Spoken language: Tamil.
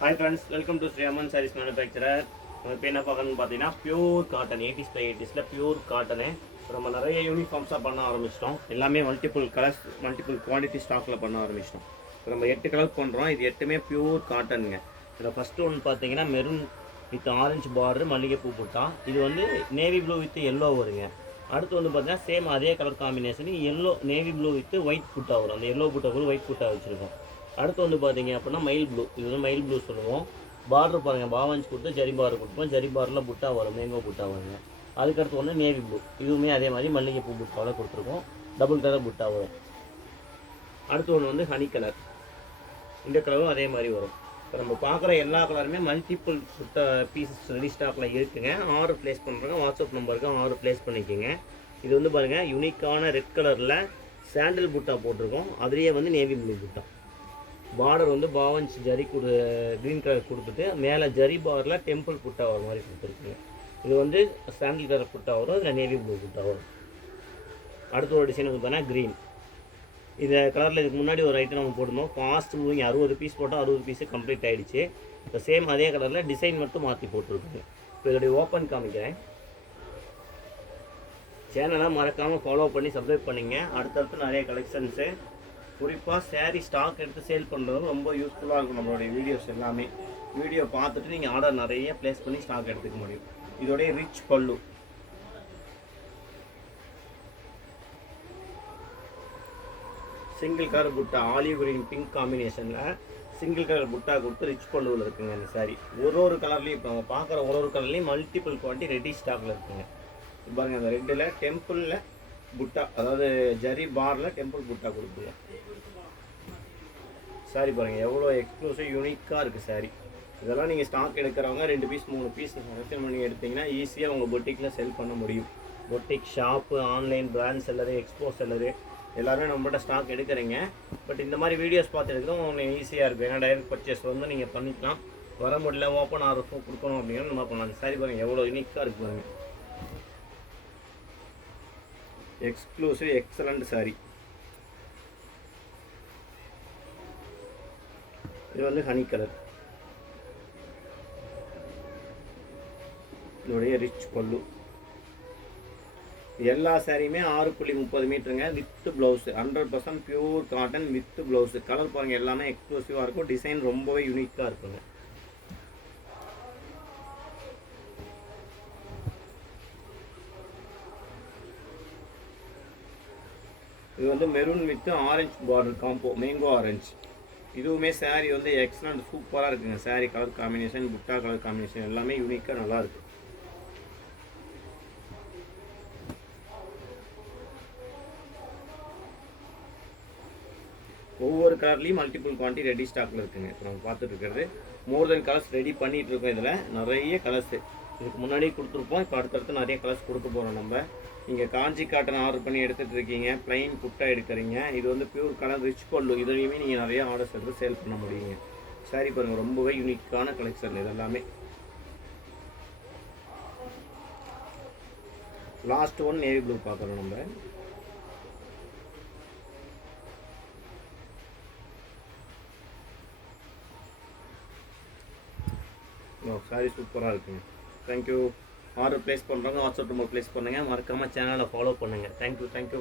Hi friends, welcome to Sri Aman Sarees Manufacturer. நம்ம இப்போ என்ன பார்க்கணும்னு பார்த்தீங்கன்னா பியூர் காட்டன் 80s பை 80ஸில் பியூர் காட்டனு நம்ம நிறைய யூனிஃபார்ம்ஸாக பண்ண ஆரம்பிச்சிட்டோம். எல்லாமே மல்டிபிள் கலர்ஸ் மல்டிபிள் குவான்டிட்டி ஸ்டாக்கில் பண்ண ஆரம்பிச்சிட்டோம். இப்போ நம்ம 8 கலர் பண்ணுறோம். இது 8மே பியூர் காட்டனுங்க. இதில் ஃபஸ்ட்டு ஒன்று பார்த்தீங்கன்னா மெரூன் வித் ஆரஞ்சு பார்டர் மல்லிகைப்பூ புட்டா. இது வந்து நேவி ப்ளூ வித் எல்லோ வருங்க. அடுத்து வந்து பார்த்தீங்கன்னா சேம் அதே colour combination yellow navy blue with white புட்டா வரும். அந்த எல்லோ புட்டா கூட ஒயிட் புட்டா வச்சுருக்கோம். அடுத்து வந்து பார்த்தீங்க அப்படின்னா மயில் ப்ளூ. இது வந்து மயில் ப்ளூ சொல்லுவோம். பார்டர் பாருங்கள், பாவஞ்ச் கொடுத்து ஜரி பார்டர் கொடுப்போம். ஜரி பார்டரில் புட்டா வரும், மேங்கோ புட்டா வருங்க. அதுக்கடுத்து வந்து நேவி ப்ளூ. இதுவுமே அதே மாதிரி மல்லிகைப்பூ புட்டாவில் கொடுத்துருக்கோம். டபுள் கலர் புட்டா வரும். அடுத்து ஒன்று வந்து ஹனி கலர். இந்த கலரும் அதே மாதிரி வரும். இப்போ நம்ம பார்க்குற எல்லா கலருமே மல்டிபிள் புட்டா பீசஸ் ரெடி ஸ்டாக்கில் இருக்குங்க. ஆர்டர் ப்ளேஸ் பண்ணுறோங்க. வாட்ஸ்அப் நம்பருக்கு ஆர்டர் ப்ளேஸ் பண்ணிக்கோங்க. இது வந்து பாருங்கள் யூனிக்கான ரெட் கலரில் சாண்டில் புட்டா போட்டிருக்கோம். அதுலேயே வந்து நேவி ப்ளூ புட்டா. பார்டர் வந்து பாவஞ்ச் ஜரி க்ரீன் கலர் கொடுத்துட்டு மேலே ஜரி பார்டரில் டெம்பிள் புட்டா வர மாதிரி கொடுத்துருக்குங்க. இது வந்து சாண்டில் கலர் புட்டா வரும், இதில் நேவி ப்ளூ புட்டா வரும். அடுத்த ஒரு டிசைன் வந்து பார்த்தீங்கன்னா க்ரீன். இந்த கலரில் இதுக்கு முன்னாடி ஒரு ஐட்டம் நம்ம போடணும். ஃபாஸ்ட் மூவிங் 60 பீஸ் போட்டால் 60 பீஸு கம்ப்ளீட் ஆகிடுச்சு. இப்போ சேம் அதே கலரில் டிசைன் மட்டும் மாற்றி போட்டிருக்குங்க. இப்போ இதோடைய ஓப்பன் காமிக்கிறேன். சேனலை மறக்காமல் ஃபாலோ பண்ணி சப்ஸ்கிரைப் பண்ணிங்க. அடுத்தடுத்து நிறைய கலெக்ஷன்ஸு குறிப்பாக சேரீ ஸ்டாக் எடுத்து சேல் பண்ணுறது ரொம்ப யூஸ்ஃபுல்லாக இருக்கும். நம்மளுடைய வீடியோஸ் எல்லாமே வீடியோ பார்த்துட்டு நீங்கள் ஆர்டர் நிறைய ப்ளேஸ் பண்ணி ஸ்டாக் எடுத்துக்க முடியும். இதோடைய ரிச் பல்லு, சிங்கிள் கலர் புட்டா ஆலிவ் கிரீன் பிங்க் காம்பினேஷனில் சிங்கிள் கலர் புட்டா கொடுத்து ரிச் பல்லுவில் இருக்குங்க. இந்த சாரி ஒரு கலர்லேயும் இப்போ நம்ம பார்க்குற ஒரு கலர்லேயும் மல்டிபிள் குவான்டிட்டி ரெடி ஸ்டாக்கில் இருக்குங்க. பாருங்கள், அந்த ரெட்டில் டெம்பிளில் புட்டா, அதாவது ஜரி பாரில் டெம்பிள் புட்டா கொடுக்குங்க. சாரி பாருங்கள் எவ்வளோ எக்ஸ்க்ளூசிவ் யூனிக்காக இருக்குது சாரி. இதெல்லாம் நீங்கள் ஸ்டாக் எடுக்கிறவங்க 2 பீஸ் 3 பீஸ் செலக்ஷன் பண்ணி எடுத்திங்கன்னா ஈஸியாக உங்கள் பொட்டிக்கில் செல் பண்ண முடியும். Boutique shop, online brand seller, expo seller எல்லாருமே நம்மகிட்ட ஸ்டாக் எடுக்கிறீங்க. பட் இந்த மாதிரி வீடியோஸ் பார்த்து எடுக்கிறோம் உங்களுக்கு ஈஸியாக இருக்கும். ஏன்னா டைரக்ட் பர்ச்சேஸ் வந்து நீங்கள் பண்ணிக்கலாம். வர முடியல ஓப்பன் ஆர்டர் கொடுக்கணும் அப்படிங்கிற நம்ம பண்ணலாம். சாரி பாருங்கள் எவ்வளோ யூனிக்காக இருக்குது பாருங்கள். Exclusive excellent sorry. இது வந்து ஹனி கலர். இதோடைய ரிச் பல்லு. எல்லா சாரியுமே 6.30 மீட்டருங்க. With blouse 100% pure cotton with blouse. Colour பாருங்கள் எல்லாமே எக்ஸ்க்ளூசிவாக இருக்கும். டிசைன் ரொம்பவே யூனிக்காக இருக்குங்க. இது வந்து maroon with orange border combo, mango orange. இதுவுமே சாரீ வந்து எக்ஸலண்ட் சூப்பராக இருக்குங்க. சாரீ கலர் காம்பினேஷன், புட்டா கலர் காம்பினேஷன் எல்லாமே யூனிக்காக நல்லாயிருக்கு. ஒவ்வொரு கலர்லேயும் மல்டிபிள் குவான்டிட்டி ரெடி ஸ்டாக்கில் இருக்குங்க. இப்போ நம்ம பார்த்துட்டு இருக்கிறது மோர் தென் கலர்ஸ் ரெடி பண்ணிகிட்டு இருக்கோம். இதில் நிறைய கலர்ஸு இதுக்கு முன்னாடியே கொடுத்துருப்போம். இப்போ அடுத்தடுத்து நிறைய கலர்ஸ் கொடுக்க போகிறோம். நம்ம நீங்கள் காஞ்சி காட்டன் ஆர்டர் பண்ணி எடுத்துகிட்டு இருக்கீங்க, ப்ளைன் புட்டா எடுக்கிறீங்க. இது வந்து பியூர் கலர் ரிச் பல்லு. இதுலேயுமே நீங்கள் நிறைய ஆர்டர்ஸ் எடுத்து சேல் பண்ண முடியுங்க. சாரி பாருங்கள் ரொம்பவே யூனிக்கான கலெக்ஷன் இதெல்லாமே. லாஸ்ட் ஒன் நேவி ப்ளூ பார்க்குறோம் நம்ம. சாரி சூப்பராக இருக்குங்க. தேங்க்யூ. ஆர்டர் ப்ளேஸ் பண்ணுறவங்க வாட்ஸ்அப் நம்பர் ப்ளேஸ் பண்ணுங்கள். மறக்காமல் சேனலை ஃபாலோ பண்ணுங்கள். தேங்க்யூ.